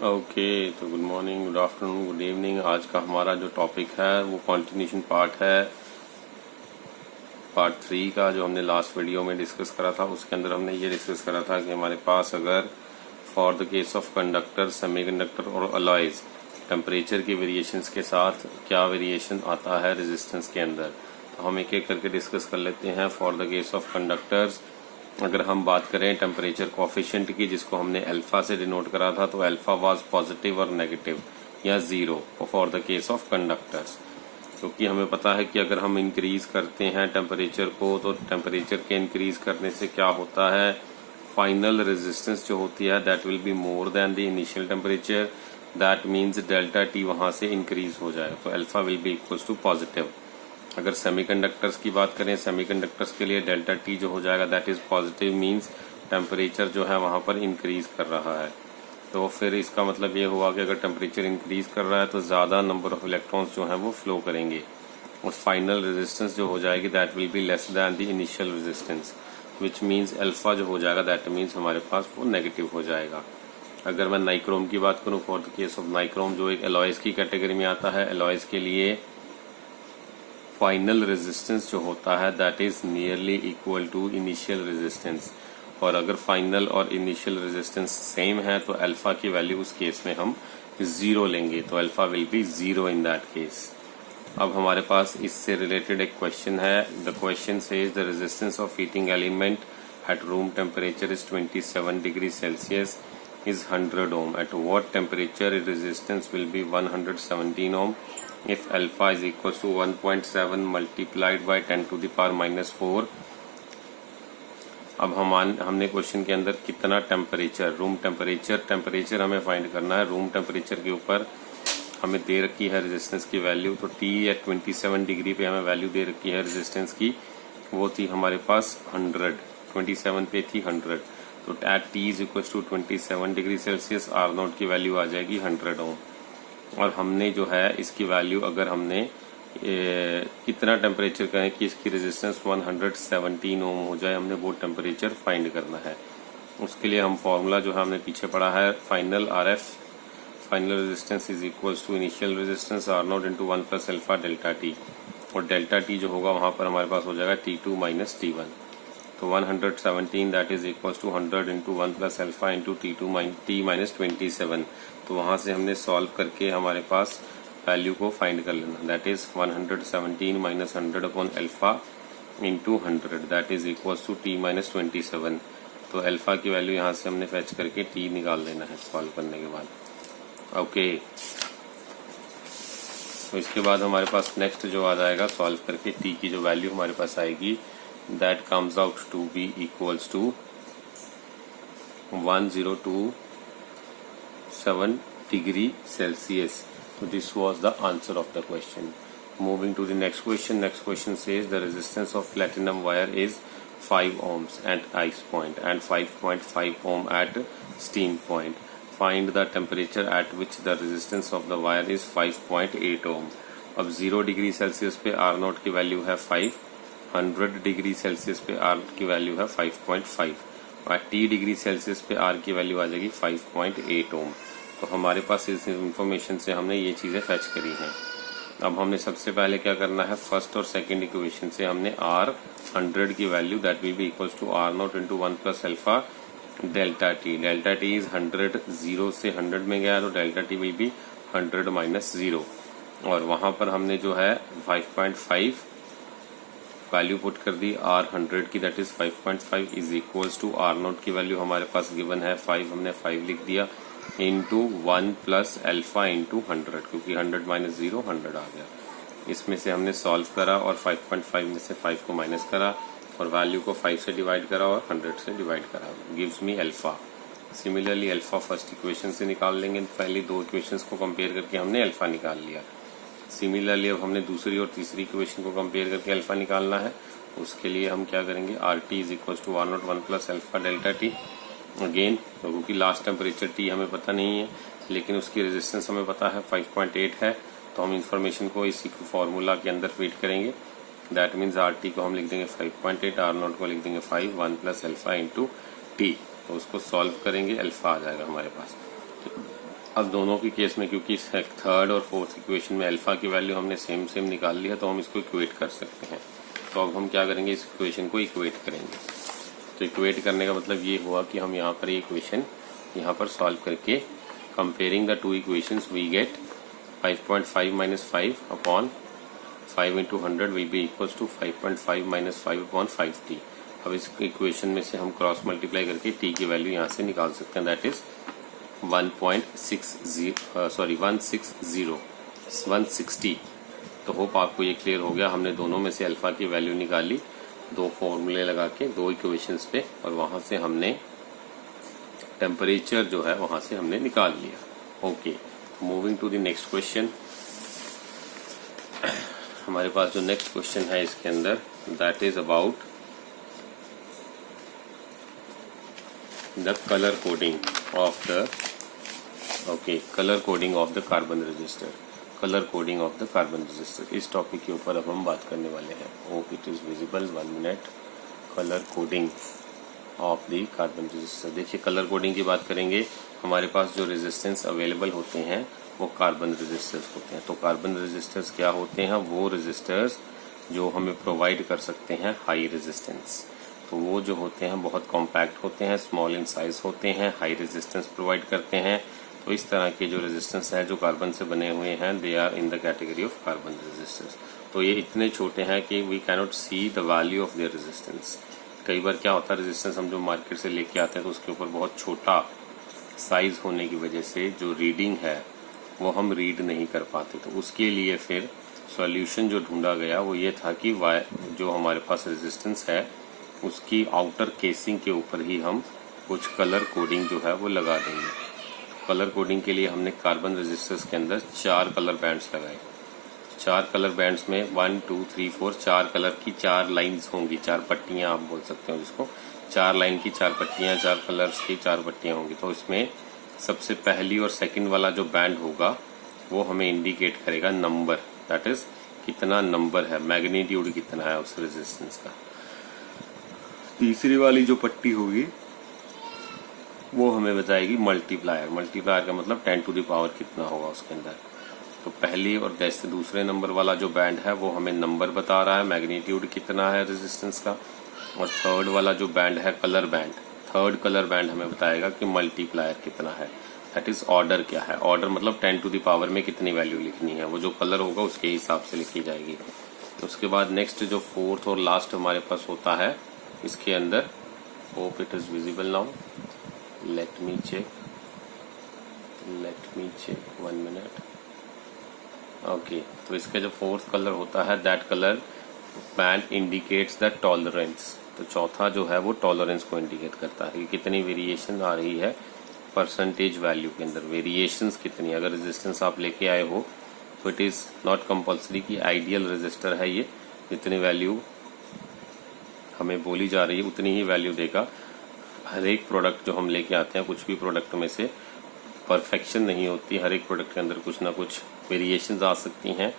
Okay, तो good morning, good afternoon, good evening. आज का हमारा जो टॉपिक है वो कंटिन्यूशन पार्ट है, पार्ट 3 का, जो हमने लास्ट वीडियो में डिस्कस करा था। उसके अंदर हमने ये डिस्कस करा था कि हमारे पास अगर for the case of conductor, semiconductor और अलॉयज टेम्परेचर की वेरिएशंस के साथ क्या वेरिएशन आता है रेजिस्टेंस के अंदर, तो हम एक एक करके डिस्कस कर लेते हैं। For the case of conductors अगर हम बात करें टेम्परेचर कोफिशिएंट की, जिसको हमने अल्फा से डिनोट करा था, तो अल्फा वाज पॉजिटिव और नेगेटिव या zero for the case of conductors. क्योंकि हमें पता है कि अगर हम इंक्रीज करते हैं टेम्परेचर को, तो टेम्परेचर के इंक्रीज करने से क्या होता है, फाइनल रेजिस्टेंस जो होती है that will be more than the initial temperature. That means delta T वहां से इंक्रीज हो जाए, तो alpha will be equal to positive. अगर सेमीकंडक्टर्स की बात करें, सेमीकंडक्टर्स के लिए डेल्टा टी जो हो जाएगा that is positive, means temperature जो है वहां पर इंक्रीज कर रहा है। तो फिर इसका मतलब ये हुआ कि अगर टेम्परेचर इंक्रीज कर रहा है तो ज़्यादा नंबर ऑफ इलेक्ट्रॉन्स जो हैं वो फ्लो करेंगे, और फाइनल रेजिस्टेंस जो हो जाएगी that will be less than the initial resistance, which means alpha जो हो जाएगा दैट मीन्स हमारे पास वो नेगेटिव हो जाएगा। अगर मैं नाइक्रोम की बात करूँ, for the case of nichrome जो एक एलॉयज की कैटेगरी में आता है, एलॉयज के लिए फाइनल रेजिस्टेंस जो होता है that is nearly equal to initial resistance. और अगर फाइनल और इनिशियल रेजिस्टेंस सेम है तो अल्फा की वैल्यू उस केस में हम जीरो लेंगे, तो alpha will B zero in that case. अब हमारे पास इससे रिलेटेड एक क्वेश्चन है। The question says the resistance of heating element at room temperature is 27 degree Celsius is 100 ohm. At what temperature resistance will be 117 ohm if alpha is equals to 1.7 multiplied by 10 to the power minus 4। अब हमने question के अंदर कितना temperature, room temperature हमें find करना है। Room temperature के ऊपर हमें दे रखी है रेजिस्टेंस की वैल्यू, तो T एट 27 डिग्री पे हमें वैल्यू दे रखी है रेजिस्टेंस की, वो थी हमारे पास 100, 27 पे थी 100। तो at T is equal to 27 degree Celsius R naught की वैल्यू आ जाएगी 100 ओम। और हमने जो है इसकी वैल्यू, अगर हमने कितना टेम्परेचर करें कि इसकी रेजिस्टेंस 117 ओम हो जाए, हमने वो टेम्परेचर फाइंड करना है। उसके लिए हम फॉर्मूला जो है हमने पीछे पढ़ा है, final RF, final resistance is equal to initial resistance R naught into 1 plus alpha delta T, और डेल्टा टी जो होगा वहां पर हमारे पास हो जाएगा T2 माइनस T1। तो 117 that is equal to 100 into 1 plus alpha into T minus 27। तो वहां से हमने सॉल्व करके हमारे पास वैल्यू को फाइंड कर लेना, that is 117 minus 100 upon alpha into 100 that is equal to T minus 27। तो अल्फा की वैल्यू यहाँ से हमने फेच करके T निकाल लेना है सॉल्व करने के बाद। ओके, तो इसके बाद हमारे पास नेक्स्ट जो आ जाएगा सॉल्व करके T की जो वैल्यू हमारे पास आएगी that comes out to be equals to 1027 degree Celsius. So this was the answer of the question. Moving to the next question. Next question says the resistance of platinum wire is 5 ohms at ice point and 5.5 ohm at steam point. Find the temperature at which the resistance of the wire is 5.8 ohm. अब 0 degree Celsius पे R naught की value है 5, 100 degree Celsius पे R की value है 5.5, और T degree Celsius पे R की वैल्यू आ जाएगी 5.8 ओम। तो हमारे पास इस इंफॉर्मेशन से हमने ये चीज़ें फैच करी हैं। अब हमने सबसे पहले क्या करना है, फर्स्ट और सेकंड इक्वेशन से हमने R 100 की value that will be equals to R naught into 1 plus alpha delta T. Delta T is 100, 0 से 100 में गया तो delta T will be 100 minus 0, और वहां पर हमने जो है 5.5 वैल्यू पुट कर दी R 100 की, that is 5.5 is equals to R naught की वैल्यू हमारे पास गिवन है 5, हमने 5 लिख दिया इंटू 1 प्लस अल्फा इंटू 100, क्योंकि 100 माइनस 0 100 आ गया। इसमें से हमने सॉल्व करा और 5.5 में से 5 को माइनस करा और वैल्यू को 5 से डिवाइड करा और 100 से डिवाइड करा, gives me alpha. Similarly alpha first equation से निकाल लेंगे, पहली दो इक्वेशंस को कंपेयर करके हमने अल्फा निकाल लिया। सिमिलरली अब हमने दूसरी और तीसरी इक्वेशन को कंपेयर करके अल्फा निकालना है। उसके लिए हम क्या करेंगे, R T is equal to 1 naught 1 plus alpha delta T. Again क्योंकि लास्ट टेम्परेचर टी हमें पता नहीं है, लेकिन उसकी रेजिस्टेंस हमें पता है 5.8 है, तो हम इंफॉर्मेशन को इसी फॉर्मूला के अंदर फीड करेंगे। दैट मीन्स आर टी को हम लिख देंगे 5.8, आर नॉट को लिख देंगे 5, 1 प्लस अल्फा इंटू टी। तो उसको सॉल्व करेंगे, अल्फा आ जाएगा हमारे पास। अब दोनों के केस में क्योंकि थर्ड और फोर्थ इक्वेशन में अल्फा की वैल्यू हमने सेम सेम निकाल लिया तो हम इसको इक्वेट कर सकते हैं। तो अब हम क्या करेंगे, इस इक्वेशन को इक्वेट करेंगे। तो इक्वेट करने का मतलब ये हुआ कि हम यहाँ पर ये इक्वेशन यहाँ पर सॉल्व करके comparing the two equations we get 5.5 minus 5 upon 5 into 100 will be equals to 5.5 minus 5 upon 5t। अब इस इक्वेशन में से हम क्रॉस मल्टीप्लाई करके t की वैल्यू यहाँ से निकाल सकते हैं, दैट इज 160। तो होप आपको ये क्लियर हो गया। हमने दोनों में से अल्फा की वैल्यू निकाली, दो फॉर्मूले लगा के दो इक्वेशंस पे, और वहां से हमने टेम्परेचर जो है वहां से हमने निकाल लिया। Okay, moving to the next question. हमारे पास जो नेक्स्ट क्वेश्चन है इसके अंदर that is about the colour coding of the colour coding of the carbon resistor. Colour coding of the carbon resistor, इस टॉपिक के ऊपर अब हम बात करने वाले हैं। Hope it is visible, 1 minute. Colour coding of the carbon resistor. देखिए, कलर कोडिंग की बात करेंगे, हमारे पास जो रेजिस्टेंस अवेलेबल होते हैं वो कार्बन रजिस्टर्स होते हैं। तो कार्बन रजिस्टर्स क्या होते हैं, वो रजिस्टर्स जो हमें प्रोवाइड कर सकते हैं हाई रेजिस्टेंस। तो वो जो होते हैं बहुत कॉम्पैक्ट होते हैं, स्मॉल इन साइज होते हैं, हाई रेजिस्टेंस प्रोवाइड करते हैं। तो इस तरह के जो रेजिस्टेंस है जो कार्बन से बने हुए हैं, they are in the category of carbon resistors. तो ये इतने छोटे हैं कि we cannot see the value of their resistance. कई बार क्या होता है, रेजिस्टेंस हम जो मार्केट से लेके आते हैं तो उसके ऊपर बहुत छोटा साइज होने की वजह से जो रीडिंग है वो हम रीड नहीं कर पाते। तो उसके लिए फिर सॉल्यूशन जो ढूंढा गया वो ये था कि जो हमारे पास रेजिस्टेंस है उसकी आउटर केसिंग के ऊपर ही हम कुछ कलर कोडिंग जो है वो लगा देंगे। कलर कोडिंग के लिए हमने कार्बन रेजिस्टर्स के अंदर 4 कलर बैंड्स लगाए। 4 कलर बैंड्स में 1 2 3 4 4 कलर की 4 लाइंस होंगी, 4 पट्टियां आप बोल सकते हो जिसको। 4 लाइन की 4 पट्टियां, 4 कलर्स की 4 पट्टियां होंगी। तो इसमें सबसे पहली और सेकंड वाला जो बैंड होगा वो हमें इंडिकेट करेगा नंबर, दैट इज कितना नंबर है, मैग्नीट्यूड कितना है उस रेजिस्टेंस का। तीसरी वाली जो पट्टी होगी वो हमें बताएगी मल्टीप्लायर। मल्टीप्लायर का मतलब 10 टू द पावर कितना होगा उसके अंदर। तो पहली और दूसरे नंबर वाला जो बैंड है वो हमें नंबर बता रहा है, मैग्नीट्यूड कितना है रेजिस्टेंस का। और थर्ड वाला जो बैंड है colour band, third colour band हमें बताएगा कि मल्टीप्लायर कितना है, दैट इज ऑर्डर क्या है। ऑर्डर मतलब 10 टू द पावर में कितनी वैल्यू लिखनी है, वो जो कलर होगा उसके हिसाब से लिखी जाएगी। उसके बाद नेक्स्ट जो फोर्थ और लास्ट हमारे पास होता है इसके अंदर, hope it is visible now, let me check 1 minute. Okay, तो इसका जो फोर्थ कलर होता है that colour band indicates the tolerance. तो चौथा जो है वो टॉलरेंस को इंडिकेट करता है कि कितनी वेरिएशन आ रही है परसेंटेज वैल्यू के अंदर, वेरिएशंस कितनी। अगर रेजिस्टेंस आप लेके आए हो तो इट इज नॉट कंपल्सरी कि आइडियल रेजिस्टर है ये, जितनी वैल्यू हमें बोली जा रही है उतनी ही वैल्यू देगा। हर एक प्रोडक्ट जो हम लेके आते हैं, कुछ भी प्रोडक्ट में से परफेक्शन नहीं होती, हर एक प्रोडक्ट के अंदर कुछ ना कुछ वेरिएशंस आ सकती हैं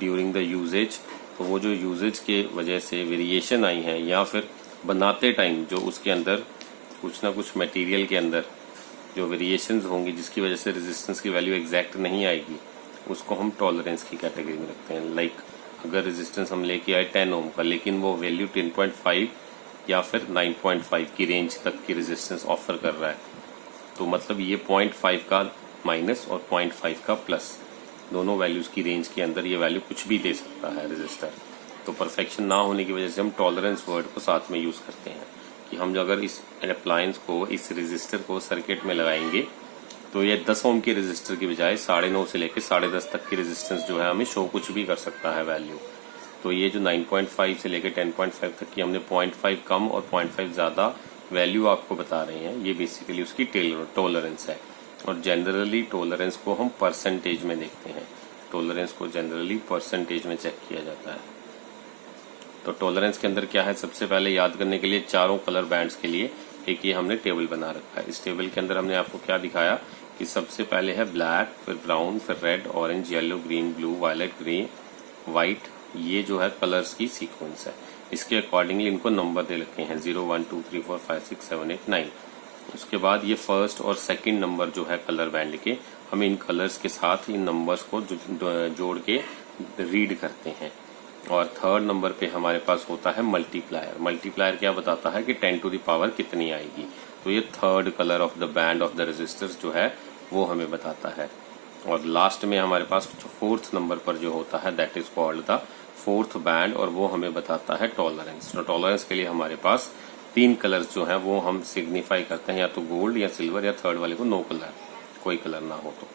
ड्यूरिंग द यूजेज। तो वो जो यूजेज के वजह से वेरिएशन आई हैं या फिर बनाते टाइम जो उसके अंदर कुछ ना कुछ मटेरियल के अंदर जो वेरिएशंस होंगी जिसकी वजह से रेजिस्टेंस की वैल्यू एग्जैक्ट नहीं आएगी, उसको हम टॉलरेंस की कैटेगरी में रखते हैं। लाइक अगर रेजिस्टेंस हम लेके आए 10 ओम का, लेकिन वो वैल्यू 10.5 या फिर 9.5 की रेंज तक की रेजिस्टेंस ऑफर कर रहा है, तो मतलब ये 0.5 का माइनस और 0.5 का प्लस, दोनों वैल्यूज की रेंज के अंदर ये वैल्यू कुछ भी दे सकता है रेजिस्टर। तो परफेक्शन ना होने की वजह से हम टॉलरेंस वर्ड को साथ में यूज करते हैं कि हम अगर इस अप्लायंस को, इस रेजिस्टर को सर्किट में लगाएंगे तो ये 10 ओम के रेजिस्टर की बजाय 9.5 से लेकर 10.5 तक की रेजिस्टेंस जो है हमें शो कुछ भी कर सकता है वैल्यू। तो ये जो 9.5 से लेकर 10.5 तक की हमने 0.5 कम और 0.5 ज्यादा वैल्यू आपको बता रहे हैं, ये बेसिकली उसकी टॉलरेंस है। और जनरली टॉलरेंस को हम परसेंटेज में देखते हैं, टॉलरेंस को जनरली परसेंटेज में चेक किया जाता है। तो टॉलरेंस के अंदर क्या है, सबसे पहले याद करने के लिए चारों कलर बैंड्स के लिए एक ये हमने टेबल बना रखा है। इस टेबल के अंदर हमने आपको क्या दिखाया कि सबसे पहले है ब्लैक, फिर ब्राउन, फिर red, orange, yellow, green, blue, violet, green, white, ये जो है कलर्स की सीक्वेंस है। इसके अकॉर्डिंगली इनको नंबर दे रखे हैं 0 1 2 3 4 5 6 7 8 9। उसके बाद ये फर्स्ट और सेकंड नंबर जो है कलर बैंड के, हम इन कलर्स के साथ इन नंबर्स को जोड़ के रीड करते हैं। और थर्ड नंबर पे हमारे पास होता है मल्टीप्लायर। मल्टीप्लायर क्या बताता है कि 10 टू द पावर कितनी आएगी। तो ये third colour of the band of the resistors जो है वो हमें बताता है। और लास्ट में हमारे पास फोर्थ नंबर पर जो होता है that is called the fourth band, और वो हमें बताता है टॉलरेंस। तो टॉलरेंस के लिए हमारे पास 3 कलर्स जो हैं वो हम सिग्निफाई करते हैं, या तो गोल्ड या सिल्वर, या थर्ड वाले को नो कलर, कोई कलर ना हो तो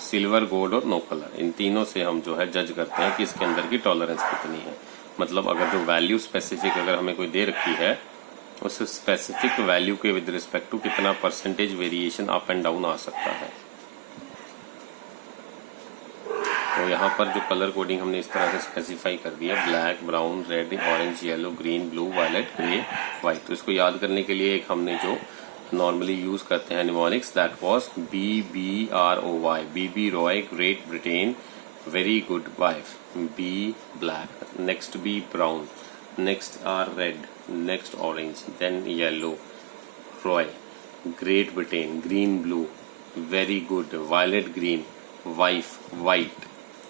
सिल्वर, गोल्ड और नो कलर, इन तीनों से हम जो है जज करते हैं कि इसके अंदर की टॉलरेंस कितनी है। मतलब अगर जो वैल्यू स्पेसिफिक अगर हमें कोई दे रखी है, उस स्पेसिफिक वैल्यू के विद रिस्पेक्ट टू कितना percentage variation up and down आ सकता है। तो यहाँ पर जो कलर कोडिंग हमने इस तरह से स्पेसिफाई कर दिया, black, brown, red, orange, yellow, green, blue, violet, grey, white. तो इसको याद करने के लिए एक हमने जो नॉर्मली यूज करते हैं mnemonics, that was BBROY, B B Roy, great Britain, very good wife, B black, next B brown, next R red, next orange, then yellow, Roy, great Britain, green blue, very good, violet green, wife white.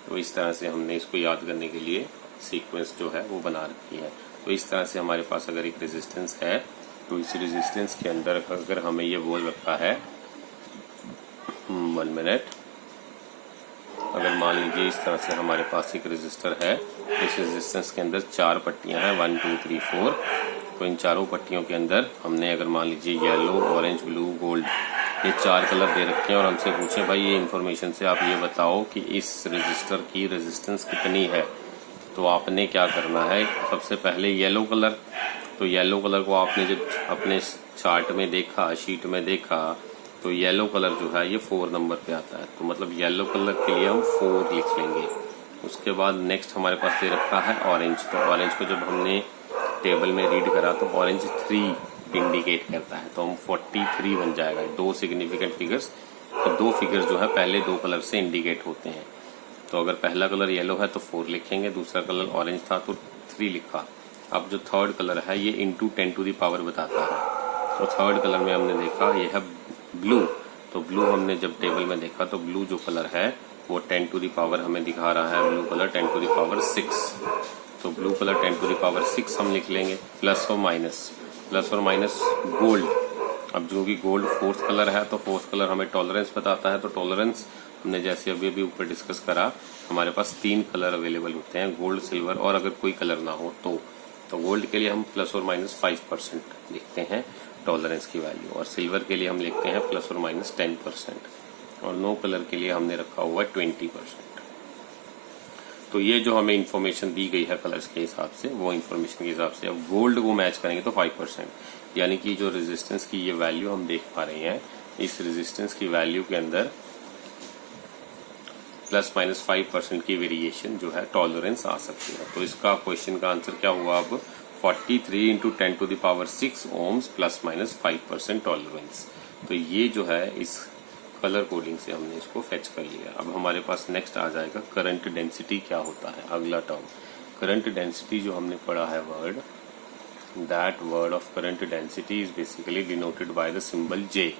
तो इस तरह से हमने इसको याद करने के लिए सीक्वेंस जो है वो बना रखी है। तो इस तरह से हमारे पास अगर एक रेजिस्टेंस है, तो इस रेजिस्टेंस के अंदर अगर हमें ये बोल रखा है 1 मिनट, अगर मान लीजिए इस तरह से हमारे पास एक रेजिस्टर है, इस रेजिस्टेंस के अंदर 4 पट्टियां हैं 1 2 3 4। तो इन चारों पट्टियों के अंदर हमने अगर मान लीजिए येलो, ऑरेंज, ब्लू, गोल्ड, ये 4 कलर दे रखे हैं, और हमसे पूछे भाई ये इन्फॉर्मेशन से आप ये बताओ कि इस रेजिस्टर की रेजिस्टेंस कितनी है। तो आपने क्या करना है, सबसे पहले येलो कलर, तो येलो कलर को आपने जब अपने चार्ट में देखा, शीट में देखा, तो येलो कलर जो है ये 4 नंबर पे आता है। तो मतलब येलो कलर के लिए हम 4 लिख लेंगे। उसके बाद नेक्स्ट हमारे पास दे रखा है ऑरेंज। तो ऑरेंज को जब हमने टेबल में रीड करा तो ऑरेंज 3 इंडिकेट करता है, तो हम 43 बन जाएगा। 2 सिग्निफिकेंट फिगर्स, तो 2 फिगर्स जो है पहले 2 कलर से इंडिकेट होते हैं। तो अगर पहला कलर येलो है तो 4 लिखेंगे, दूसरा कलर ऑरेंज था तो 3 लिखा। अब जो थर्ड कलर है ये इंटू 10 टू द पावर बताता है। तो थर्ड कलर में हमने देखा ये है ब्लू। तो ब्लू हमने जब टेबल में देखा तो ब्लू जो कलर है वो 10 टू द पावर हमें दिखा रहा है, blue colour 10 to the power 6। तो blue colour 10 to the power 6 हम लिख लेंगे, प्लस और माइनस गोल्ड। अब जो भी गोल्ड फोर्थ कलर है, तो फोर्थ कलर हमें टॉलरेंस बताता है। तो टॉलरेंस हमने जैसे अभी ऊपर डिस्कस करा, हमारे पास 3 कलर अवेलेबल होते हैं, गोल्ड, सिल्वर और अगर कोई कलर ना हो तो गोल्ड के लिए हम प्लस और माइनस 5% लिखते हैं टॉलरेंस की वैल्यू, और सिल्वर के लिए हम लिखते हैं प्लस और माइनस 10%, और नो कलर के लिए हमने रखा हुआ है 20%। तो ये जो हमें इन्फॉर्मेशन दी गई है कलर्स के हिसाब से, वो इन्फॉर्मेशन के हिसाब से अब गोल्ड को मैच करेंगे तो 5%, यानी कि जो रेजिस्टेंस की ये वैल्यू हम देख पा रहे हैं, इस रेजिस्टेंस की वैल्यू के अंदर प्लस माइनस 5% की वेरिएशन जो है टॉलरेंस आ सकती है। तो इसका क्वेश्चन का आंसर क्या हुआ, अब 43 into 10 to the power 6 ohms plus minus 5% tolerance. तो ये जो है इस कलर कोडिंग से हमने इसको फेच कर लिया। अब हमारे पास नेक्स्ट आ जाएगा करंट डेंसिटी क्या होता है, अगला टर्म। करंट डेंसिटी जो हमने पढ़ा है word, that word of current density is basically denoted by the symbol J।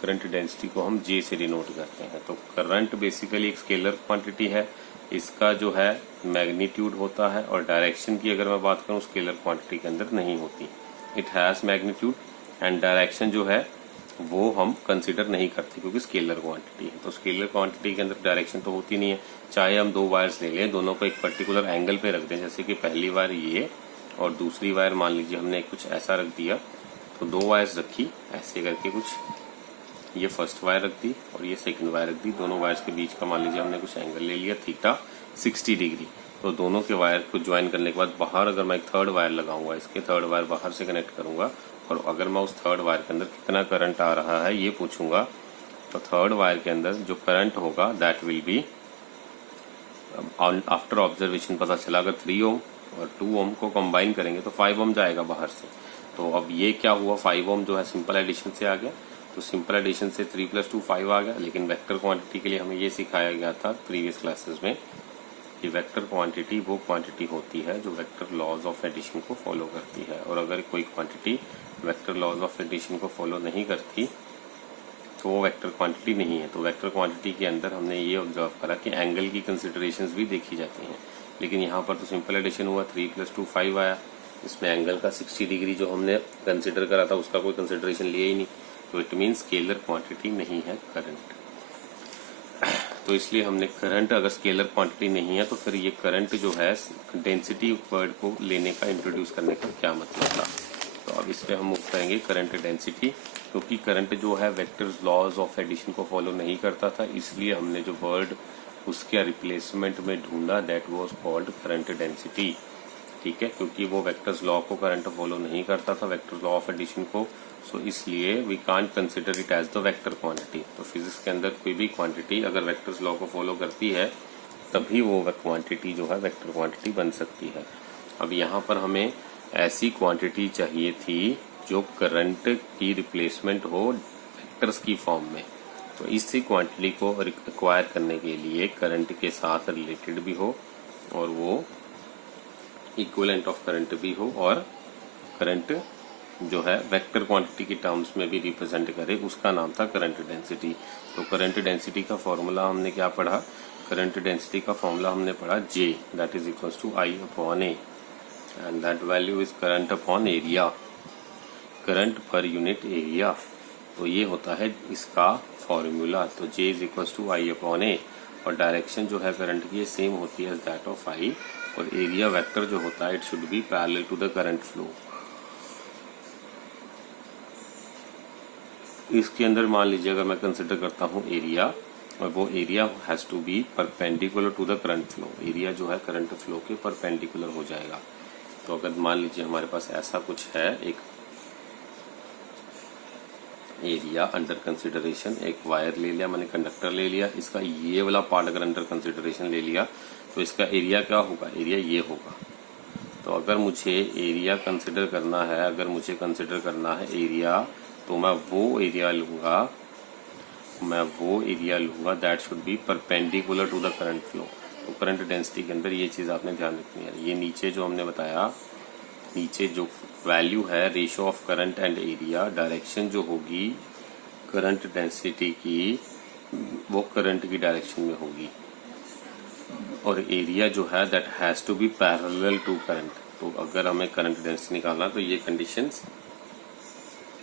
Current density को हम J से डिनोट करते हैं। तो करंट बेसिकली एक स्केलर क्वांटिटी है, इसका जो है मैग्नीट्यूड होता है, और डायरेक्शन की अगर मैं बात करूं स्केलर क्वांटिटी के अंदर नहीं होती। It has magnitude and direction जो है वो हम कंसिडर नहीं करते क्योंकि स्केलर क्वांटिटी है। तो स्केलर क्वांटिटी के अंदर डायरेक्शन तो होती नहीं है, चाहे हम 2 वायर्स ले लें, दोनों को एक पर्टिकुलर एंगल पे रख दें, जैसे कि पहली वायर ये और दूसरी वायर मान लीजिए हमने कुछ ऐसा रख दिया, तो 2 वायर्स रखी ऐसे करके, कुछ ये फर्स्ट वायर रख दी और ये सेकंड वायर रख दी, दोनों वायर्स के बीच का मान लीजिए हमने कुछ एंगल ले लिया थीटा 60 डिग्री। तो दोनों के वायर को ज्वाइन करने के बाद बाहर अगर मैं एक थर्ड वायर लगाऊंगा, इसके थर्ड वायर बाहर से कनेक्ट करूंगा, और अगर मैं उस थर्ड वायर के अंदर कितना करंट आ रहा है ये पूछूंगा, तो थर्ड वायर के अंदर जो करंट होगा that will B, after observation पता चला अगर 3 ओम और 2 ओम को कंबाइन करेंगे तो 5 ओम जाएगा बाहर से। तो अब ये क्या हुआ, 5 ओम जो है सिंपल एडिशन से आ गया, तो सिंपल एडिशन से 3 + 2 5 आ गया। लेकिन वेक्टर क्वांटिटी के लिए हमें ये सिखाया गया था प्रीवियस क्लासेस में कि वेक्टर क्वांटिटी वो क्वांटिटी होती है जो वेक्टर लॉज ऑफ एडिशन को फॉलो करती है, और अगर कोई quantity vector laws of addition को फॉलो नहीं करती तो वो वेक्टर क्वांटिटी नहीं है। तो वेक्टर क्वांटिटी के अंदर हमने ये ऑब्जर्व करा कि एंगल की कंसिडरेशंस भी देखी जाती हैं, लेकिन यहाँ पर तो सिंपल एडिशन हुआ, 3 + 2 5 आया। इसमें एंगल का 60 डिग्री जो हमने कंसिडर करा था उसका कोई कंसिडरेशन लिया ही नहीं, तो इट मीन स्केलर क्वांटिटी नहीं है करंट। तो इसलिए हमने करंट, अगर स्केलर क्वांटिटी नहीं है तो फिर ये करंट जो है डेंसिटी वर्ड को लेने का, इंट्रोड्यूस करने का क्या मतलब था। तो अब इस पे हम मूव करेंगे करंट डेंसिटी, क्योंकि करंट जो है वेक्टर्स लॉज ऑफ एडिशन को फॉलो नहीं करता था, इसलिए हमने जो वर्ड उसके रिप्लेसमेंट में ढूंढा that was called current density. ठीक है, क्योंकि वो वेक्टर्स लॉ को करंट फॉलो नहीं करता था, वेक्टर्स लॉ ऑफ एडिशन को, सो इसलिए we can't consider it as the vector quantity. तो फिजिक्स के अंदर कोई भी क्वांटिटी अगर वेक्टर्स लॉ को फॉलो करती है तभी वो क्वांटिटी जो है वेक्टर क्वांटिटी बन सकती है। अब यहाँ पर हमें ऐसी क्वांटिटी चाहिए थी जो करंट की रिप्लेसमेंट हो वेक्टर्स की फॉर्म में। तो इसी क्वांटिटी को एक्वायर करने के लिए करंट के साथ रिलेटेड भी हो और वो इक्विवेलेंट ऑफ करंट भी हो और करंट जो है वेक्टर क्वांटिटी की टर्म्स में भी रिप्रेजेंट करे, उसका नाम था करंट डेंसिटी। तो करंट डेंसिटी का फॉर्मूला हमने क्या पढ़ा? करंट डेंसिटी का फॉर्मूला हमने पढ़ा J, that is equals to I/A, and that value is current upon area, current पर यूनिट एरिया। तो ये होता है इसका फॉर्मूला। तो J is equals to I/A, और डायरेक्शन जो है करंट की सेम होती है दैट ऑफ I, और एरिया वेक्टर जो होता है it should be parallel to the current flow. इसके अंदर मान लीजिए अगर मैं कंसिडर करता हूँ एरिया, और वो area has to be perpendicular to the current flow, area जो है करंट फ्लो के परपेंडिकुलर हो जाएगा। तो अगर मान लीजिए हमारे पास ऐसा कुछ है, एक एरिया अंडर कंसिडरेशन, एक वायर ले लिया मैंने, कंडक्टर ले लिया, इसका ये वाला पार्ट अगर अंडर कंसिडरेशन ले लिया तो इसका एरिया क्या होगा? एरिया ये होगा। तो अगर मुझे एरिया कंसिडर करना है, अगर मुझे कंसिडर करना है एरिया, तो मैं वो एरिया लूंगा that should be perpendicular to the current flow. तो करंट डेंसिटी के अंदर ये चीज आपने ध्यान रखनी है। ये नीचे जो हमने बताया, नीचे जो वैल्यू है ratio of current and area, direction जो होगी करंट डेंसिटी की वो करंट की डायरेक्शन में होगी, और एरिया जो है that has to be parallel to current. तो अगर हमें करंट डेंसिटी निकालना तो ये कंडीशंस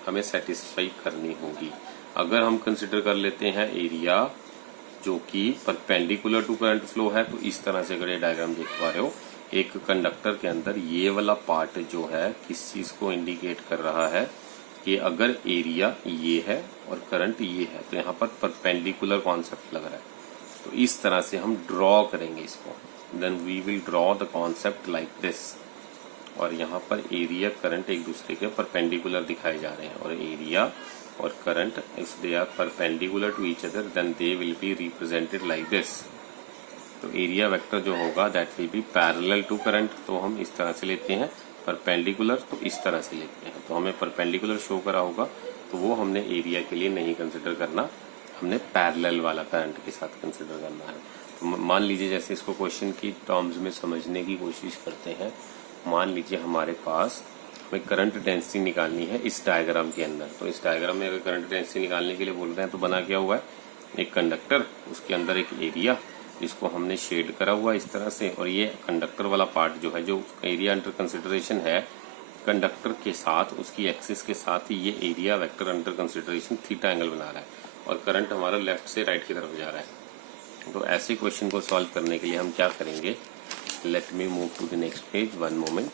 हमें सेटिस्फाई करनी होगी। अगर हम कंसिडर कर लेते हैं एरिया जो कि परपेंडिकुलर टू करंट फ्लो है, तो इस तरह से अगर ये डायग्राम देख पा रहे हो, एक कंडक्टर के अंदर ये वाला पार्ट जो है किस चीज को इंडिकेट कर रहा है कि अगर एरिया ये है और करंट ये है तो यहाँ पर परपेंडिकुलर कॉन्सेप्ट लग रहा है। तो इस तरह से हम ड्रॉ करेंगे इसको, then we will draw the concept like this, और यहाँ पर एरिया करंट एक दूसरे के परपेंडिकुलर दिखाए जा रहे हैं, और एरिया और current if they are perpendicular to each other then they will be represented like this. तो एरिया वेक्टर जो होगा that will be parallel to current, तो हम इस तरह से लेते हैं, परपेंडिकुलर तो इस तरह से लेते हैं। तो हमें परपेंडिकुलर शो करा होगा तो वो हमने एरिया के लिए नहीं कंसिडर करना, हमने पैरेलल वाला करंट के साथ कंसिडर करना है। तो मान लीजिए जैसे इसको क्वेश्चन की टर्म्स में समझने की कोशिश करते हैं, मान लीजिए हमारे पास हमें करंट डेंसिटी निकालनी है इस डायग्राम के अंदर। तो इस डायग्राम में अगर करंट डेंसिटी निकालने के लिए बोल रहे हैं तो बना क्या हुआ है, एक कंडक्टर, उसके अंदर एक एरिया, इसको हमने शेड करा हुआ इस तरह से, और ये कंडक्टर वाला पार्ट जो है, जो एरिया अंडर कंसिडरेशन है, कंडक्टर के साथ उसकी एक्सिस के साथ ही ये area vector under consideration theta angle बना रहा है, और करंट हमारा लेफ्ट से राइट की तरफ जा रहा है। तो ऐसे क्वेश्चन को सॉल्व करने के लिए हम क्या करेंगे, let me move to the next page, one moment.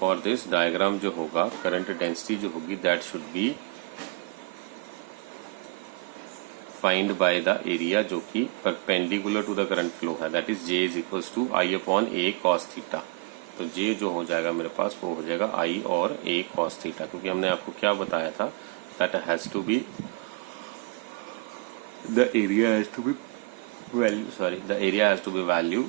For this diagram जो होगा, करंट डेंसिटी जो होगी that should be find by the area जो कि perpendicular to the current flow है, that is J is equals to I/A cos theta. तो J जो हो जाएगा मेरे पास वो हो जाएगा I और A cos थीटा, क्योंकि हमने आपको क्या बताया था, that has to be the area has to be value, sorry the area has to be value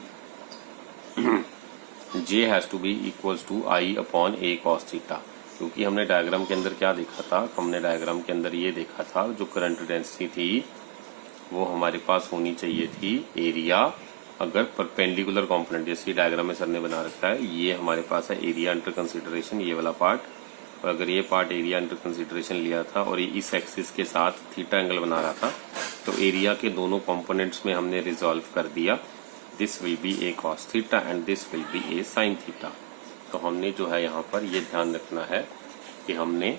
J has to be equals to I/A cos theta. क्योंकि हमने डायग्राम के अंदर क्या देखा था, हमने डायग्राम के अंदर ये देखा था जो करंट डेंसिटी थी वो हमारे पास होनी चाहिए थी एरिया अगर परपेंडिकुलर कंपोनेंट, जैसे डायग्राम में सर ने बना रखा है, ये हमारे पास है एरिया अंडर कंसिडरेशन, ये वाला पार्ट। और अगर ये पार्ट एरिया अंडर कंसिडरेशन लिया था और ये इस एक्सिस के साथ थीटा एंगल बना रहा था, तो एरिया के दोनों कंपोनेंट्स में हमने रिजॉल्व कर दिया। This will be A cos theta and this will be A sine theta. तो हमने जो है यहाँ पर ये ध्यान रखना है कि हमने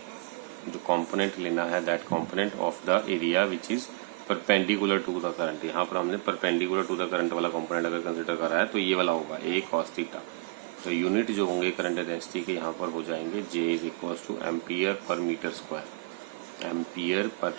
जो कंपोनेंट लेना है that component of the area which is perpendicular to the current. यहाँ पर हमने परपेंडिकुलर टू द करंट वाला कंपोनेंट अगर कंसिडर करा है तो ये वाला होगा ए कॉस थीटा। तो यूनिट जो होंगे करंट इंटेंसिटी के यहाँ पर हो जाएंगे J is equal two ampere per metre square, ampere per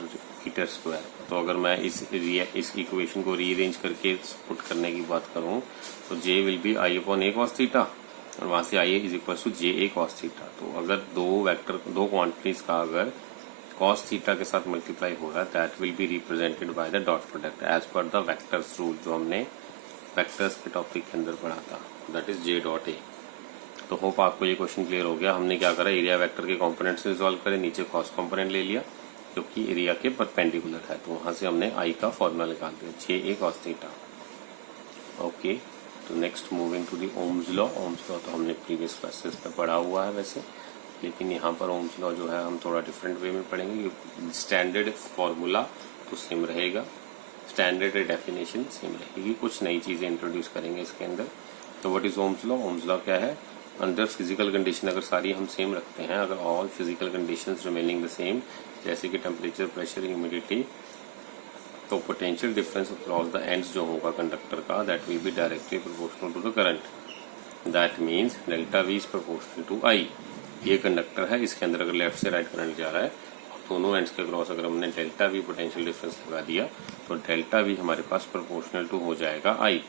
metre square. तो अगर मैं इस इक्वेशन को रीअरेंज करके पुट करने की बात करूँ तो J will be I upon A cos theta और वहां से I is equal to J A cos theta. तो अगर दो क्वांटिटीज का अगर कॉस थीटा के साथ मल्टीप्लाई हो रहा है that will be represented by the dot product as per the vectors rule, जो हमने वेक्टर्स के टॉपिक के अंदर पढ़ा था, that is J dot A. तो होप आपको ये क्वेश्चन क्लियर हो गया। हमने क्या करा, एरिया वेक्टर के कंपोनेंट से रिजॉल्व करे, नीचे कॉस कंपोनेंट ले लिया जो कि एरिया के परपेंडिकुलर है, तो वहां से हमने आई का फॉर्मूला निकाल दिया, J A cos theta. Okay, तो next moving to the ohm's law. Ohm's law तो हमने प्रीवियस क्लासेस में पढ़ा हुआ है वैसे, लेकिन यहाँ पर ओम्स लॉ जो है हम थोड़ा डिफरेंट वे में पढ़ेंगे। स्टैंडर्ड फॉर्मूला तो सेम रहेगा, स्टैंडर्ड डेफिनेशन सेम रहेगी, कुछ नई चीजें इंट्रोड्यूस करेंगे इसके अंदर। तो what is ohms law? Ohm's law क्या है? अंडर फिजिकल कंडीशन अगर सारी हम सेम रखते हैं, अगर all physical conditions remaining the same, जैसे कि टेम्परेचर, प्रेशर, ह्यूमिडिटी, तो potential difference across the ends जो होगा कंडक्टर का that will be directly proportional to the current. That means delta V is proportional to I. ये conductor है, इसके अंदर अगर लेफ्ट से राइट करंट जा रहा है, दोनों एंड्स के क्रॉस अगर हमने डेल्टा वी पोटेंशियल डिफरेंस लगा दिया तो डेल्टा वी हमारे पास प्रोपोर्शनल टू हो जाएगा आई।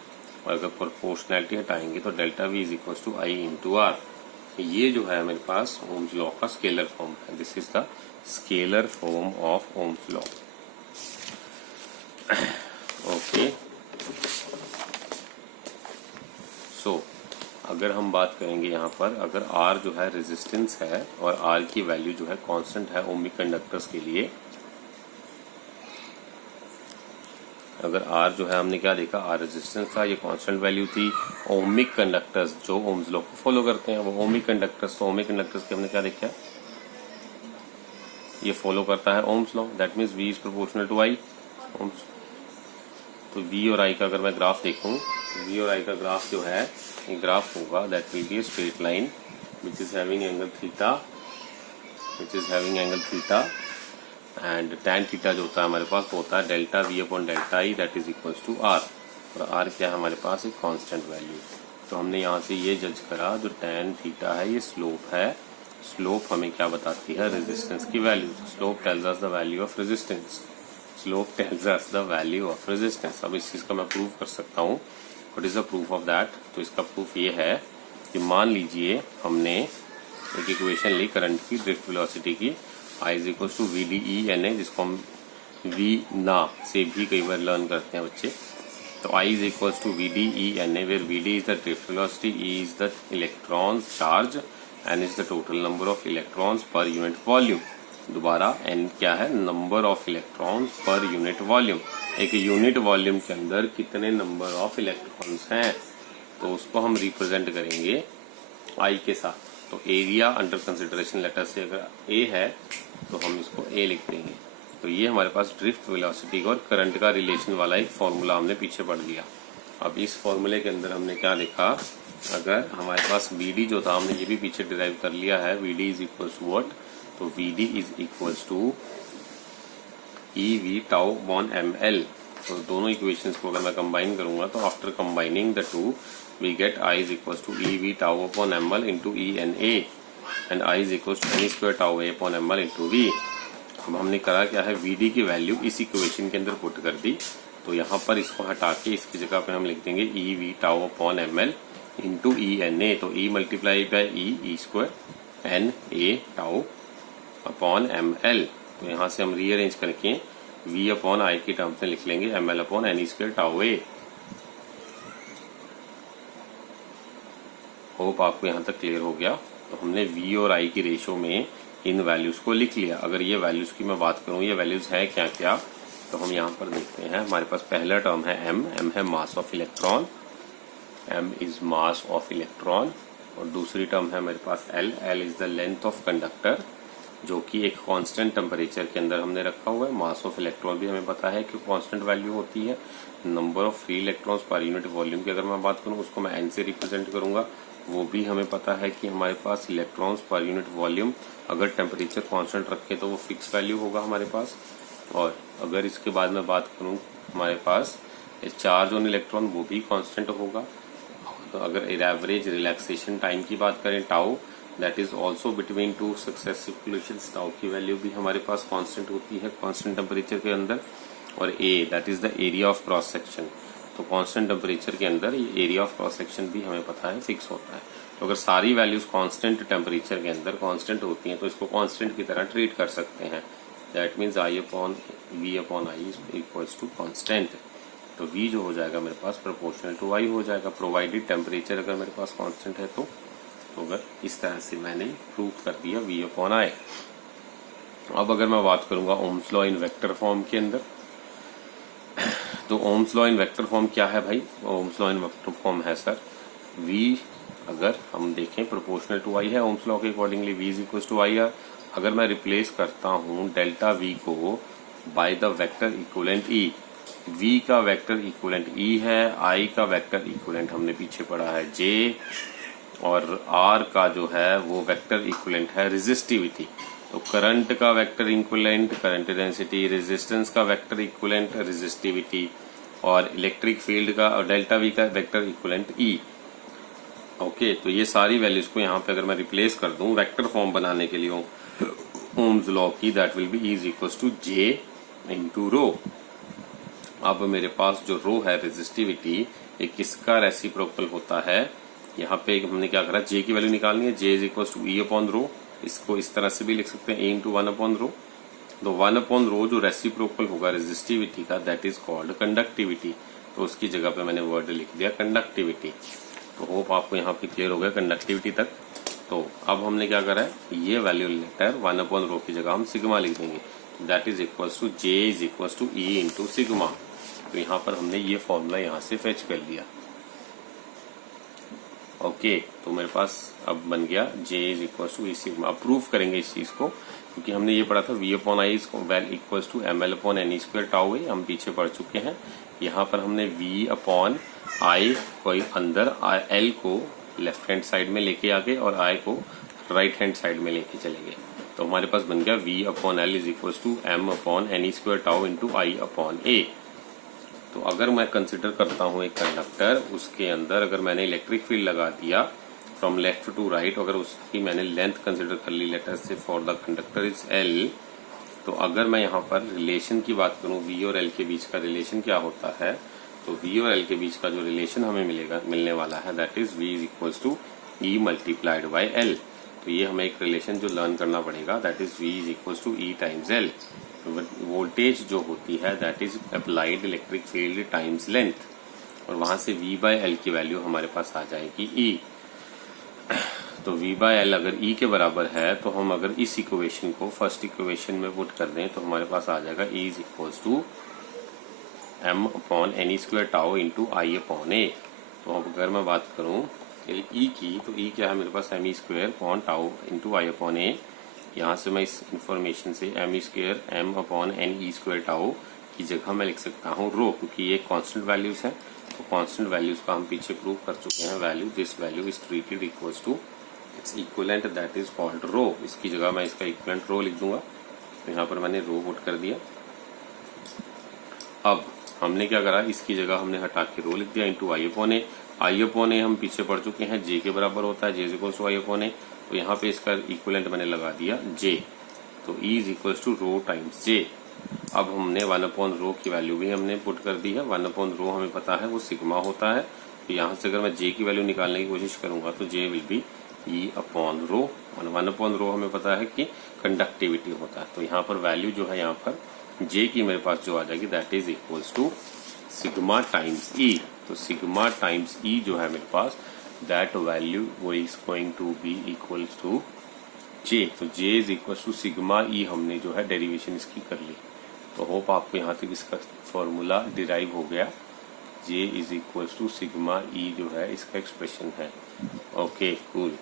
और अगर प्रोपोर्शनैलिटी हटाएंगे तो delta V is equal to I into R. ये जो है हमारे पास ओम्स लॉ का स्केलर फॉर्म है। This is the scalar form of Ohm's law. Okay, so अगर हम बात करेंगे यहाँ पर, अगर R जो है रेजिस्टेंस है और R की वैल्यू जो है कांस्टेंट है ओमिक कंडक्टर्स के लिए, अगर R जो है हमने क्या देखा, R रेजिस्टेंस था, ये कांस्टेंट वैल्यू थी। ओमिक कंडक्टर्स जो ओम्स लॉ को फॉलो करते हैं वो ओमिक कंडक्टर्स, तो ओमिक कंडक्टर्स के हमने क्या देखा, ये फॉलो करता है ohm's law, that means V is proportional to I। Ohm's तो V और I का अगर मैं ग्राफ देखूं, V और I का ग्राफ जो है ये ग्राफ होगा that will be straight line which is having angle theta, which is having angle theta and tan theta जो होता है हमारे पास वो होता है delta V upon delta I that is equals to R। और R क्या है हमारे पास, एक कांस्टेंट वैल्यू। तो हमने यहाँ से ये जज करा जो tan थीटा है ये स्लोप है, स्लोप हमें क्या बताती है, रेजिस्टेंस की value. Slope tells us the value of resistance, slope tells us the value of resistance. अब इस चीज का मैं प्रूव कर सकता हूँ। What is the proof of that? तो इसका प्रूफ ये है कि मान लीजिए हमने एक इक्वेशन ली करंट की, ड्रिफ्ट वेलोसिटी की, I is equal to V D E N A, जिसको हम वी ना से भी कई बार लर्न करते हैं बच्चे। तो I is equal to V D E N A, where V D is the drift velocity, E is the electrons charge, N is the total number of electrons per unit volume. दोबारा N क्या है, number of electrons per unit volume. एक unit volume के अंदर कितने number of electrons हैं, तो उसको हम रिप्रेजेंट करेंगे आई के साथ। तो एरिया अंडर कंसिडरेशन लेटर से अगर ए है तो हम इसको ए लिख देंगे। तो ये हमारे पास ड्रिफ्ट वेलोसिटी और करंट का रिलेशन वाला एक फॉर्मूला हमने पीछे पढ़ लिया। अब इस फॉर्मूले के अंदर हमने क्या लिखा, अगर हमारे पास वी डी जो था हमने ये भी पीछे डिराइव कर लिया है, V D is equal to what, तो V D is equal to E V tau upon M L. तो दोनों इक्वेशंस को अगर मैं कंबाइन करूंगा तो after combining the two we get I is equal to E V tau upon M L into E N A and I is equal to N square tau A upon M L into V. अब हमने करा क्या है, V D की value इस equation के अंदर put कर दी। तो यहाँ पर इसको हटा के इसकी जगह पे हम लिख देंगे E V tau upon M L into E N A. तो E multiply by E square N A tau upon M L. तो यहाँ से हम रीअरेंज करके v अपॉन आई की टर्म्स में लिख लेंगे M L upon N square tau A. Hope आपको यहाँ तक क्लियर हो गया। तो हमने v और i की रेशो में इन वैल्यूज को लिख लिया। अगर ये वैल्यूज की मैं बात करूं, ये वैल्यूज है क्या क्या, तो हम यहाँ पर देखते हैं हमारे पास पहला टर्म है m है mass of electron, m is mass of electron, और दूसरी टर्म है मेरे पास l is the length of conductor, जो कि एक कांस्टेंट टेम्परेचर के अंदर हमने रखा हुआ है। मास ऑफ इलेक्ट्रॉन भी हमें पता है कि कांस्टेंट वैल्यू होती है। Number of free electrons per unit volume की अगर मैं बात करूं उसको मैं n से रिप्रेजेंट करूंगा, वो भी हमें पता है कि हमारे पास इलेक्ट्रॉन्स पर यूनिट वॉल्यूम अगर टेम्परेचर कांस्टेंट रखे तो वो फिक्स वैल्यू होगा हमारे पास। और अगर इसके बाद मैं बात करूं हमारे पास चार्ज ऑन इलेक्ट्रॉन, वो भी कांस्टेंट होगा। तो अगर एवरेज रिलैक्सेशन टाइम की बात करें tau, that is also between two successive solutions, tau की वैल्यू भी हमारे पास कांस्टेंट होती है कांस्टेंट टेम्परेचर के अंदर। और A that is the area of cross section, तो कांस्टेंट टेम्परेचर के अंदर ये एरिया ऑफ क्रॉस सेक्शन भी हमें पता है फिक्स होता है। तो अगर सारी वैल्यूज कांस्टेंट टेम्परेचर के अंदर कांस्टेंट होती हैं तो इसको कांस्टेंट की तरह ट्रीट कर सकते हैं। That means I upon V upon I is equals to constant. तो v जो हो जाएगा मेरे पास प्रोपोर्शनल टू i हो जाएगा, प्रोवाइडेड टेम्परेचर अगर मेरे पास कांस्टेंट है तो अगर इस तरह से मैंने प्रूव कर दिया v अपॉन आई। अब अगर मैं बात करूंगा ohm's law in vector form के अंदर, तो ohm's law in vector form क्या है भाई? Ohm's law in vector form है सर v, अगर हम देखें प्रोपोर्शनल टू i है ओम्स लॉ के accordingly v is equal to I R. अगर मैं रिप्लेस करता हूं डेल्टा v को by the vector equivalent e, v का वेक्टर इक्विवेलेंट e है, i का वेक्टर इक्विवेलेंट हमने पीछे पढ़ा है j, और r का जो है वो वेक्टर इक्विवेलेंट है रेजिस्टिविटी। तो करंट का vector equivalent current density, resistance का वेक्टर इक्विवेलेंट रेजिस्टिविटी, और इलेक्ट्रिक फील्ड का और डेल्टा v का वेक्टर इक्विवेलेंट e। ओके, तो ये सारी वैल्यूज को यहाँ पे अगर मैं रिप्लेस कर दूं वेक्टर फॉर्म बनाने के लिए ओम्स लॉ की, that will be is equal to j into rho. अब मेरे पास जो रो है रेजिस्टिविटी, ये किसका रेसिप्रोकल होता है? यहाँ पे हमने क्या करा, जे की वैल्यू निकालनी है, J is equal to E upon rho. इसको इस तरह से भी लिख सकते हैं A into one upon rho. तो वन अपॉन रो जो रेसिप्रोकल होगा रेजिस्टिविटी का, दैट इज कॉल्ड कंडक्टिविटी। तो उसकी जगह पे मैंने वर्ड लिख दिया कंडक्टिविटी। तो होप आपको यहाँ पे क्लियर हो गया कंडक्टिविटी तक। तो अब हमने क्या करा है, ये वैल्यू लेकर वन अपॉन रो की जगह हम सिग्मा लिख देंगे, that is equal to J is equal to E into sigma. तो यहाँ पर हमने ये फॉर्मूला यहाँ से फेच कर लिया। ओके, तो मेरे पास अब बन गया J is equal to E sigma. अब प्रूफ करेंगे इस चीज को, क्योंकि हमने ये पढ़ा था V upon I well equal to M L upon N square tau है, हम पीछे पढ़ चुके हैं। यहाँ पर हमने V अपॉन आई को अंदर L को लेफ्ट हैंड साइड में लेके आ गए और I को राइट हैंड साइड में लेके चले गए। तो हमारे पास बन गया V upon L is equal to M upon N square tau into I upon A. तो अगर मैं कंसिडर करता हूं एक कंडक्टर, उसके अंदर अगर मैंने इलेक्ट्रिक फील्ड लगा दिया फ्रॉम लेफ्ट टू राइट, अगर उसकी मैंने लेंथ कंसिडर कर ली, लेटर से for the conductor is L, तो अगर मैं यहाँ पर रिलेशन की बात करूं वी और एल के बीच का रिलेशन क्या होता है, तो वी और एल के बीच का जो रिलेशन हमें मिलने वाला है, that is V is equals to E multiplied by L. तो ये हमें एक रिलेशन जो लर्न करना पड़ेगा, that is V is equals to E times L. Voltage जो होती है that is applied electric field times length, और वहां से V बाय एल की वैल्यू हमारे पास आ जाएगी E। तो V बाय एल अगर E के बराबर है, तो हम अगर इस इक्वेशन को फर्स्ट इक्वेशन में पुट कर दें तो हमारे पास आ जाएगा E is equals to M upon N square tau into I upon A. तो अब अगर मैं बात करूं E की, तो E क्या है मेरे पास M square upon tau into I upon A. यहाँ से मैं इस इंफॉर्मेशन से M square M upon N E square tau की जगह मैं लिख सकता हूँ रो, क्योंकि ये कांस्टेंट वैल्यूज हैं। तो कांस्टेंट वैल्यूज का हम पीछे प्रूव कर चुके हैं, value this value is treated equals to its equivalent that is called rho. इसकी जगह मैं इसका इक्विवेलेंट रो लिख दूंगा। तो यहाँ पर मैंने रो पुट कर दिया। अब हमने क्या करा, इसकी जगह हमने हटा के रो लिख दिया into I upon A. I upon ए हम पीछे पढ़ चुके हैं, जे के बराबर होता है, J is equals to I upon A. तो यहाँ पे इसका इक्विवेलेंट मैंने लगा दिया J, तो E is equal to rho times J। अब हमने वन अपॉन रो की वैल्यू भी हमने पुट कर दी है। वन अपॉन रो हमें पता है वो सिग्मा होता है। तो यहाँ से अगर मैं J की वैल्यू निकालने की कोशिश करूंगा तो J will B E upon rho. One upon रो हमें पता है कि कंडक्टिविटी होता है। तो यहाँ पर वैल्यू जो है यहाँ पर J की मेरे पास जो आ जाएगी, that is equals to sigma times E। तो सिग्मा टाइम्स E जो है मेरे पास, that value is going to be equals to J। तो J is equals to sigma E हमने जो है डेरिवेशन इसकी कर ली। तो होप आपको यहाँ तक इसका फॉर्मूला डिराइव हो गया। J is equal to sigma E जो है इसका एक्सप्रेशन है। Okay cool.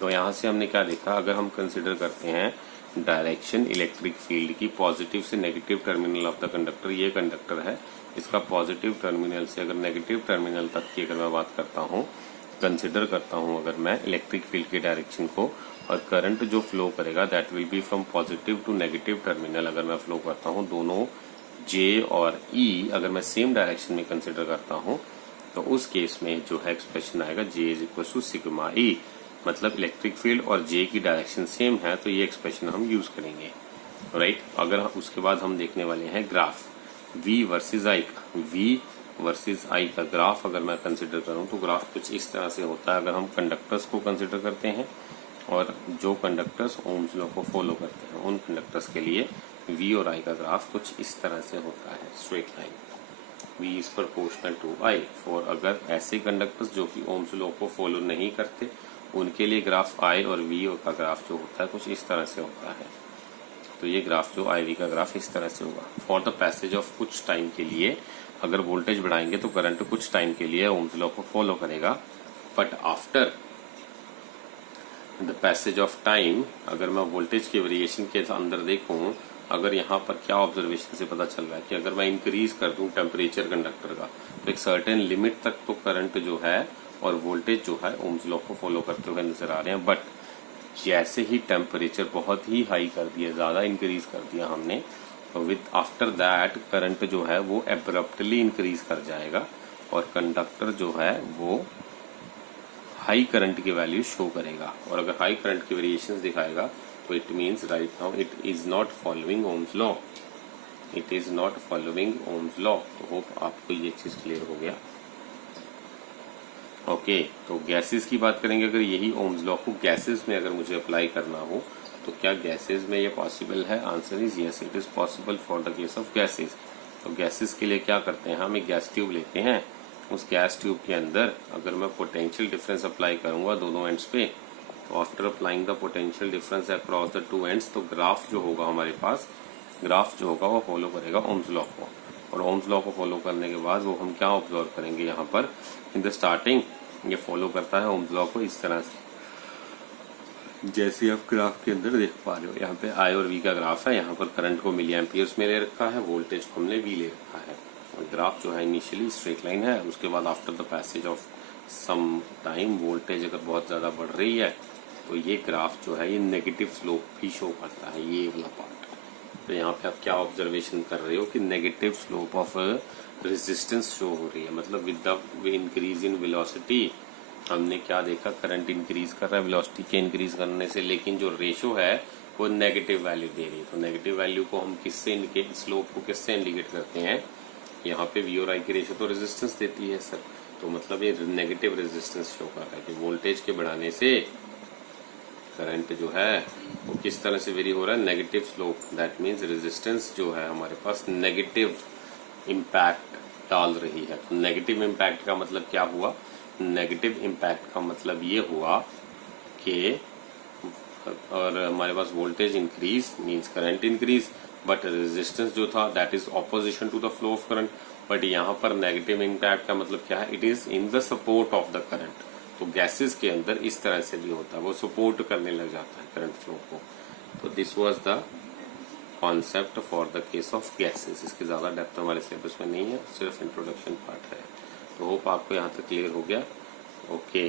तो यहाँ से हमने क्या देखा, अगर हम कंसिडर करते हैं डायरेक्शन इलेक्ट्रिक फील्ड की पॉजिटिव से negative terminal of the conductor, ये कंडक्टर है, इसका पॉजिटिव टर्मिनल से अगर नेगेटिव टर्मिनल तक की अगर मैं बात करता हूँ, कंसिडर करता हूँ अगर मैं इलेक्ट्रिक फील्ड की डायरेक्शन को, और करंट जो फ्लो करेगा that will be from positive to negative terminal अगर मैं फ्लो करता हूँ, दोनों J और E अगर मैं सेम डायरेक्शन में कंसिडर करता हूँ, तो उस केस में जो है एक्सप्रेशन आएगा J is equal to sigma E। मतलब इलेक्ट्रिक फील्ड और J की डायरेक्शन सेम है, तो ये एक्सप्रेशन हम यूज करेंगे, राइट। अगर उसके बाद हम देखने वाले हैं ग्राफ V वर्सेस I का। V वर्सेस I का ग्राफ अगर मैं कंसिडर करूं तो ग्राफ कुछ इस तरह से होता है। अगर हम कंडक्टर्स को कंसिडर करते हैं और जो कंडक्टर्स ओम्स लॉ को फॉलो करते हैं, उन कंडक्टर्स के लिए V और I का ग्राफ कुछ इस तरह से होता है, straight line. V is proportional to I। For अगर ऐसे कंडक्टर्स जो कि ओम्स लॉ को फॉलो नहीं करते, उनके लिए ग्राफ I और V का ग्राफ जो होता है कुछ इस तरह से होता है। तो ये ग्राफ जो IV का ग्राफ इस तरह से होगा। फॉर द पैसेज ऑफ कुछ टाइम के लिए अगर वोल्टेज बढ़ाएंगे तो करंट कुछ टाइम के लिए ओम्स लॉ को फॉलो करेगा, but after the passage of time अगर मैं वोल्टेज के वेरिएशन के अंदर देखूं, अगर यहाँ पर क्या ऑब्जर्वेशन से पता चल रहा है कि अगर मैं इंक्रीज कर दूं टेम्परेचर कंडक्टर का, तो एक सर्टेन लिमिट तक तो करंट जो है और वोल्टेज जो है ओम्स लॉ को फॉलो करते हुए नजर आ रहे हैं। बट जैसे ही टेम्परेचर बहुत ही हाई कर दिया, ज्यादा इंक्रीज कर दिया हमने, तो विद आफ्टर दैट करंट जो है वो एब्रप्टली इंक्रीज कर जाएगा और कंडक्टर जो है वो हाई करंट की वैल्यू शो करेगा। और अगर हाई करंट की वेरिएशंस दिखाएगा तो it means right now it is not following Ohm's law, it is not following ohms law. तो होप आपको ये चीज क्लियर हो गया। ओके तो गैसेस की बात करेंगे। अगर यही ओम्स लॉ को गैसेस में अगर मुझे अप्लाई करना हो तो क्या गैसेस में ये पॉसिबल है? Answer is yes, it is possible for the case of gases. तो गैसेस के लिए क्या करते हैं, हम एक गैस ट्यूब लेते हैं, उस गैस ट्यूब के अंदर अगर मैं पोटेंशियल डिफरेंस अप्लाई करूंगा दोनों एंड्स पे, तो after applying the potential difference across the two ends, तो ग्राफ जो होगा हमारे पास, ग्राफ जो होगा वो फॉलो करेगा ओम्स लॉ को। और ओम्स लॉ को फॉलो करने के बाद वो हम क्या ऑब्जर्व करेंगे, यहाँ पर इन द स्टार्टिंग ये फॉलो करता है ओम्स लॉ को इस तरह से, जैसे आप ग्राफ के अंदर देख पा रहे हो। यहाँ पे I और V का ग्राफ है, यहाँ पर करंट को मिली एम्पियर्स में ले रखा है, वोल्टेज को हमने V ले रखा है। और ग्राफ जो है इनिशियली स्ट्रेट लाइन है, उसके बाद after the passage of some time voltage अगर बहुत ज्यादा बढ़ रही है तो ये ग्राफ जो है ये नेगेटिव स्लोप भी शो करता है, ये वाला पार्ट। तो यहाँ पे आप क्या ऑब्जर्वेशन कर रहे हो कि negative slope of resistance show हो रही है। मतलब with the increase in velocity हमने क्या देखा, करंट इंक्रीज कर रहा है वेलोसिटी के इंक्रीज करने से, लेकिन जो रेशो है वो नेगेटिव वैल्यू दे रही है। तो नेगेटिव वैल्यू को हम किससे इंडिकेट, स्लोप को किससे इंडिकेट करते हैं, यहाँ पे V और I की रेशो तो रेजिस्टेंस देती है सर, तो मतलब ये नेगेटिव रेजिस्टेंस शो कर रहा है कि वोल्टेज के बढ़ाने से करंट जो है वो किस तरह से वेरी हो रहा है, negative slope. That means resistance जो है हमारे पास नेगेटिव इम्पैक्ट डाल रही है। तो नेगेटिव इम्पैक्ट का मतलब क्या हुआ, नेगेटिव इम्पैक्ट का मतलब ये हुआ कि और हमारे पास voltage increase means current increase, but resistance जो था that is opposition to the flow of current. But यहाँ पर नेगेटिव इम्पैक्ट का मतलब क्या है, it is in the support of the current. तो गैसेस के अंदर इस तरह से भी होता है, वो सपोर्ट करने लग जाता है करंट फ्लो को। तो this was the concept for the case of gases. इसकी ज्यादा डेप्थ हमारे सिलेबस में नहीं है, सिर्फ इंट्रोडक्शन पार्ट है। तो होप आपको यहाँ तक क्लियर हो गया। ओके